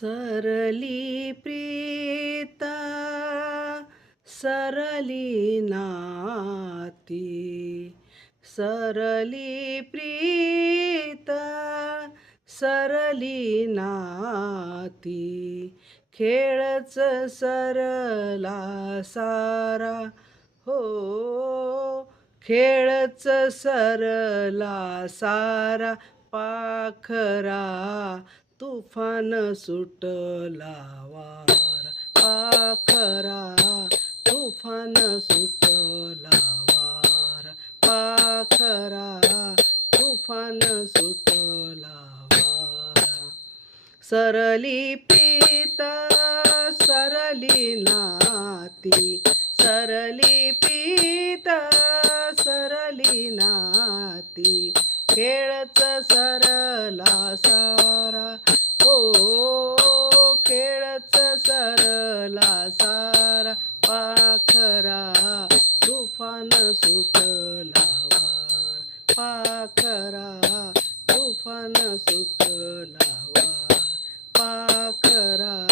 सरली प्रीता सरली नाती सरली प्रीता सरली नाती. खेळच सरला सारा हो खेळच सरला सारा पाखरा तुफान सुटला वारा पाखरा तुफान सुटला वारा पाखरा तुफान सुटला वारा. सरली पीता सरली नाती सरली पीता सरली नाती खेळच सरला सा पाखरा तुफान सुटला वार. पाखरा तुफान सुटला वार. पाखरा